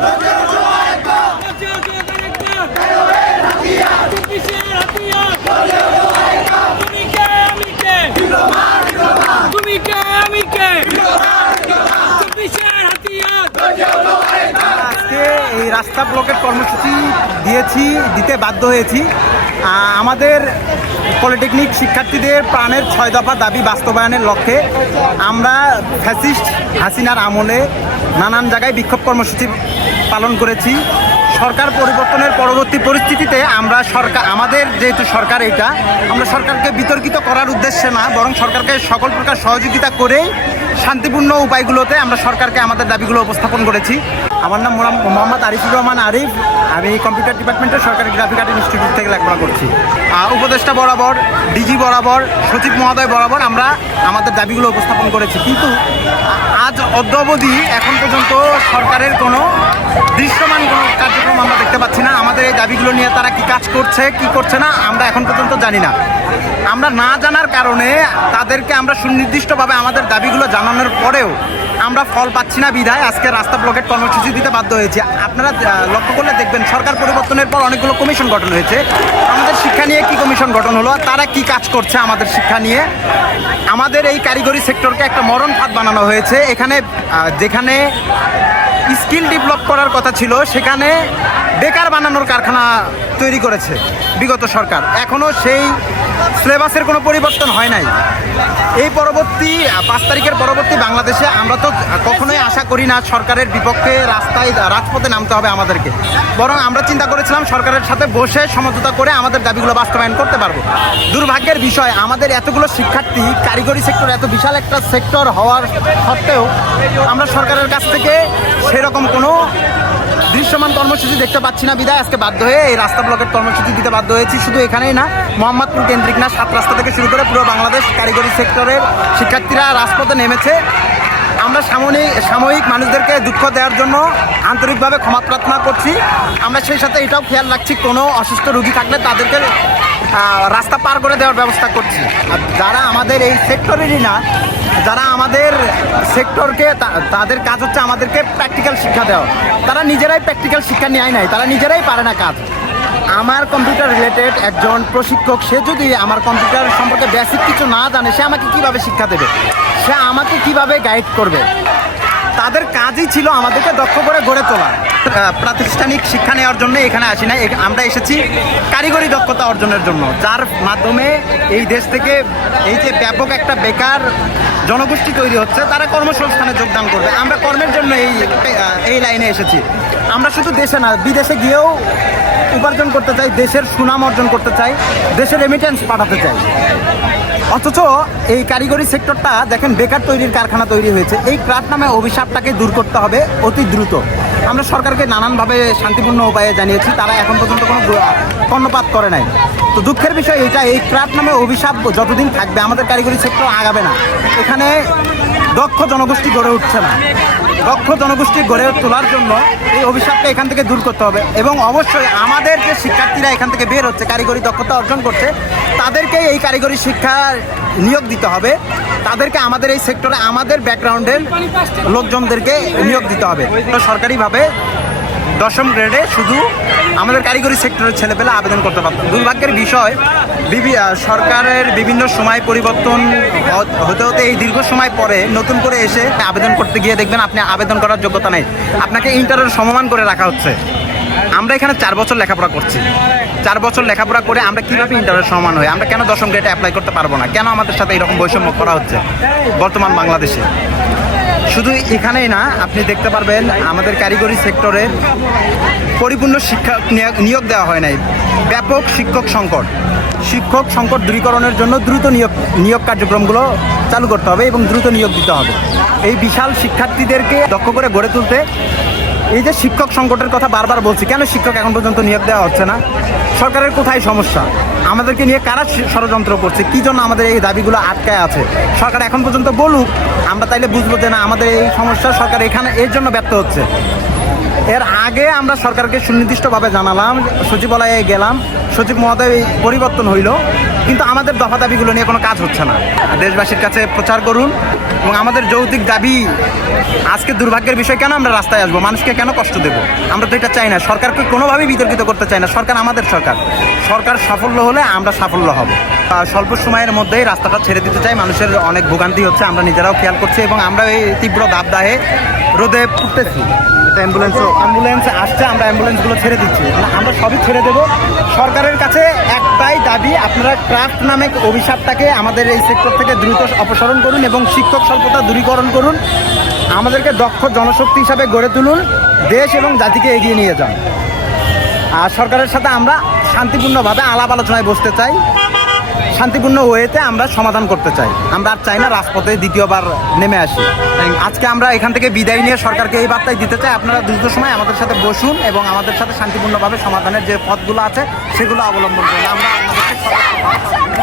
Okay. রাস্তা ব্লকের কর্মসূচি দিয়েছি, দিতে বাধ্য হয়েছি। আমাদের পলিটেকনিক শিক্ষার্থীদের প্রাণের ছয় দফা দাবি বাস্তবায়নের লক্ষ্যে আমরা ফ্যাসিস্ট হাসিনার আমলে নানান জায়গায় বিক্ষোভ কর্মসূচি পালন করেছি। সরকার পরিবর্তনের পরবর্তী পরিস্থিতিতে আমরা সরকার, আমাদের যেহেতু সরকার এটা আমরা সরকারকে বিতর্কিত করার উদ্দেশ্যে না, বরং সরকারকে সকল প্রকার সহযোগিতা করেই শান্তিপূর্ণ উপায়গুলোতে আমরা সরকারকে আমাদের দাবিগুলো উপস্থাপন করেছি। আমার নাম মোহাম- মোহাম্মদ আরিফুর রহমান আরিফ। আমি কম্পিউটার ডিপার্টমেন্টের সরকারি গ্রাফিক আর্ট ইনস্টিটিউট থেকে লেখাপড়া করছি। উপদেষ্টা বরাবর, ডিজি বরাবর, সচিব মহোদয় বরাবর আমরা আমাদের দাবিগুলো উপস্থাপন করেছি। কিন্তু অদ্যাবধি এখন পর্যন্ত সরকারের কোনো দৃশ্যমান কোনো কার্যক্রম আমরা দেখতে পাচ্ছি না। আমাদের এই দাবিগুলো নিয়ে তারা কি কাজ করছে, কি করছে না, আমরা এখন পর্যন্ত জানি না। আমরা না জানার কারণে তাদেরকে আমরা সুনির্দিষ্টভাবে আমাদের দাবিগুলো জানানোর পরেও আমরা ফল পাচ্ছি না বিধায় আজকে রাস্তা ব্লকেট কর্মসূচি দিতে বাধ্য হয়েছে। আপনারা লক্ষ্য করলে দেখবেন সরকার পরিবর্তনের পর অনেকগুলো কমিশন গঠন হয়েছে। শিক্ষা নিয়ে কি কমিশন গঠন হলো তারা কি কাজ করছে আমাদের শিক্ষা নিয়ে? আমাদের এই কারিগরি সেক্টরকে একটা মরণ ফাঁদ বানানো হয়েছে। এখানে যেখানে স্কিল ডেভেলপ করার কথা ছিল, সেখানে বেকার বানানোর কারখানা তৈরি করেছে বিগত সরকার। এখনও সেই সিলেবাসের কোনো পরিবর্তন হয় নাই। এই পরবর্তী, পাঁচ তারিখের পরবর্তী বাংলাদেশে আমরা তো কখনোই আশা করি না সরকারের বিপক্ষে রাস্তায় রাজপথে নামতে হবে আমাদেরকে। বরং আমরা চিন্তা করেছিলাম সরকারের সাথে বসে সমঝোতা করে আমাদের দাবিগুলো বাস্তবায়ন করতে পারব। দুর্ভাগ্যের বিষয়, আমাদের এতগুলো শিক্ষার্থী, কারিগরি সেক্টর এত বিশাল একটা সেক্টর হওয়ার সত্ত্বেও আমরা সরকারের কাছ থেকে সেরকম কোনো দৃশ্যমান কর্মসূচি দেখতে পাচ্ছি না, বিদায়। আজকে বাধ্য হয়ে এই রাস্তা ব্লকের কর্মসূচি দিতে বাধ্য হয়েছি। শুধু এখানেই না, মোহাম্মদপুর কেন্দ্রিক না, সাত রাস্তা থেকে শুরু করে পুরো বাংলাদেশ কারিগরি সেক্টরের শিক্ষার্থীরা রাজপথে নেমেছে। আমরা সাময়িক সাময়িক মানুষদেরকে দুঃখ দেওয়ার জন্য আন্তরিকভাবে ক্ষমা প্রার্থনা করছি। আমরা সেই সাথে এটাও খেয়াল রাখছি, কোনো অসুস্থ রোগী থাকলে তাদেরকে রাস্তা পার করে দেওয়ার ব্যবস্থা করছি। যারা আমাদের এই সেক্টরেরই না যারা আমাদের সেক্টরকে তাদের কাজ হচ্ছে আমাদেরকে প্র্যাকটিক্যাল শিক্ষা দেওয়া। তারা নিজেরাই প্র্যাকটিক্যাল শিক্ষা নেয় নাই, তারা নিজেরাই পারে না কাজ। আমার কম্পিউটার রিলেটেড একজন প্রশিক্ষক, সে যদি আমার কম্পিউটার সম্পর্কে বেসিক কিছু না জানে, সে আমাকে কীভাবে শিক্ষা দেবে? সে আমাকে কীভাবে গাইড করবে? তাদের কাজই ছিল আমাদেরকে দক্ষ করে গড়ে তোলা। প্রাতিষ্ঠানিক শিক্ষা নেওয়ার জন্য এখানে আসি না আমরা এসেছি কারিগরি দক্ষতা অর্জনের জন্য, যার মাধ্যমে এই দেশ থেকে এই যে ব্যাপক একটা বেকার জনগোষ্ঠী তৈরি হচ্ছে, তারা কর্মসংস্থানে যোগদান করবে। আমরা কর্মের জন্য এই এই লাইনে এসেছি। আমরা শুধু দেশে না, বিদেশে গিয়েও উপার্জন করতে চাই, দেশের সুনাম অর্জন করতে চাই, দেশের রেমিটেন্স পাঠাতে চাই। অথচ এই কারিগরি সেক্টরটা দেখেন বেকার তৈরির কারখানা তৈরি হয়েছে। এই ক্রাট নামে অভিশাপটাকে দূর করতে হবে অতি দ্রুত। আমরা সরকারকে নানানভাবে শান্তিপূর্ণ উপায়ে জানিয়েছি, তারা এখন পর্যন্ত কোনো কর্ণপাত করে নাই। তো দুঃখের বিষয় এটা এই ক্রাট নামে অভিশাপ যতদিন থাকবে আমাদের কারিগরি সেক্টর আগাবে না। এখানে দক্ষ জনগোষ্ঠী গড়ে উঠছে না। দক্ষ জনগোষ্ঠী গড়ে তোলার জন্য এই অভিশাপকে এখান থেকে দূর করতে হবে এবং অবশ্যই আমাদের যে শিক্ষার্থীরা এখান থেকে বের হচ্ছে, কারিগরি দক্ষতা অর্জন করছে। তাদেরকে এই কারিগরি শিক্ষা নিয়োগ দিতে হবে। তাদেরকে আমাদের এই সেক্টরে আমাদের ব্যাকগ্রাউন্ডের লোকজনদেরকে নিয়োগ দিতে হবে। তো সরকারিভাবে দশম গ্রেডে শুধু আমাদের কারিগরি সেক্টরের ছেলেপেলে আবেদন করতে পারত। দুর্ভাগ্যের বিষয় সরকারের বিভিন্ন সময় পরিবর্তন হতে হতে এই দীর্ঘ সময় পরে নতুন করে এসে আবেদন করতে গিয়ে দেখবেন আপনি আবেদন করার যোগ্যতা নেই। আপনাকে ইন্টারের সমমান করে রাখা হচ্ছে। আমরা এখানে চার বছর লেখাপড়া করছি। চার বছর লেখাপড়া করে আমরা কীভাবে ইন্টারের সমান হই? আমরা কেন দশম গ্রেডে অ্যাপ্লাই করতে পারব না? কেন আমাদের সাথে এরকম বৈষম্য করা হচ্ছে বর্তমান বাংলাদেশে? শুধু এখানেই না, আপনি দেখতে পারবেন আমাদের কারিগরি সেক্টরের পরিপূর্ণ শিক্ষা নিয়োগ- দেওয়া হয় নাই। ব্যাপক শিক্ষক সংকট। শিক্ষক সংকট দূরীকরণের জন্য দ্রুত নিয়োগ নিয়োগ কার্যক্রমগুলো চালু করতে হবে এবং দ্রুত নিয়োগ দিতে হবে। এই বিশাল শিক্ষার্থীদেরকে দক্ষ করে গড়ে তুলতে এই যে শিক্ষক সংকটের কথা বারবার বলছি, কেন শিক্ষক এখন পর্যন্ত নিয়োগ দেওয়া হচ্ছে না? সরকারের কোথায় সমস্যা? আমাদেরকে নিয়ে কারা ষড়যন্ত্র করছে? কি জন্য আমাদের এই দাবিগুলো আটকায় আছে? সরকার এখন পর্যন্ত বলুক, আমরা তাইলে বুঝব যে না, আমাদের এই সমস্যা সরকার এখানে, এর জন্য ব্যর্থ হচ্ছে। এর আগে আমরা সরকারকে সুনির্দিষ্টভাবে জানালাম, সচিবালয়ে গেলাম, সচিব মহোদয় পরিবর্তন হইল, কিন্তু আমাদের দফা দাবিগুলো নিয়ে কোনো কাজ হচ্ছে না। দেশবাসীর কাছে প্রচার করুন। এবং আমাদের যৌতিক দাবি, আজকে দুর্ভাগ্যের বিষয় কেন আমরা রাস্তায় আসব? মানুষকে কেন কষ্ট দেব? আমরা তো এটা চাই না। সরকারকে কোনোভাবেই বিতর্কিত করতে চাই না। সরকার আমাদের সরকার। সরকার সাফল্য হলে আমরা সাফল্য হব। স্বল্প সময়ের মধ্যেই রাস্তাটা ছেড়ে দিতে চাই। মানুষের অনেক ভোগান্তি হচ্ছে, আমরা নিজেরাও খেয়াল করছি এবং আমরা এই তীব্র দাবদাহে রোদে ফুটতেছি এটা অ্যাম্বুলেন্সও অ্যাম্বুলেন্স আসছে, আমরা অ্যাম্বুলেন্সগুলো ছেড়ে দিচ্ছি। আমরা সবই ছেড়ে দেবো। সরকারের কাছে একটাই দাবি আপনারা ক্রাফট নামে অভিশাপটাকে আমাদের এই সেক্টর থেকে দ্রুত অপসারণ করুন এবং শিক্ষক স্বল্পতা দূরীকরণ করুন। আমাদেরকে দক্ষ জনশক্তি হিসাবে গড়ে তুলুন দেশ এবং জাতিকে এগিয়ে নিয়ে যান। আর সরকারের সাথে আমরা শান্তিপূর্ণভাবে আলাপ আলোচনায় বসতে চাই। শান্তিপূর্ণ ওয়েতে আমরা সমাধান করতে চাই। আমরা আর চাই না রাজপথে দ্বিতীয়বার নেমে আসি। আজকে আমরা এখান থেকে বিদায় নিয়ে সরকারকে এই বার্তাই দিতে চাই আপনারা দ্রুত সময় আমাদের সাথে বসুন এবং আমাদের সাথে শান্তিপূর্ণভাবে সমাধানের যে পথগুলো আছে সেগুলো অবলম্বন করুন। আমরা ¡Vamos!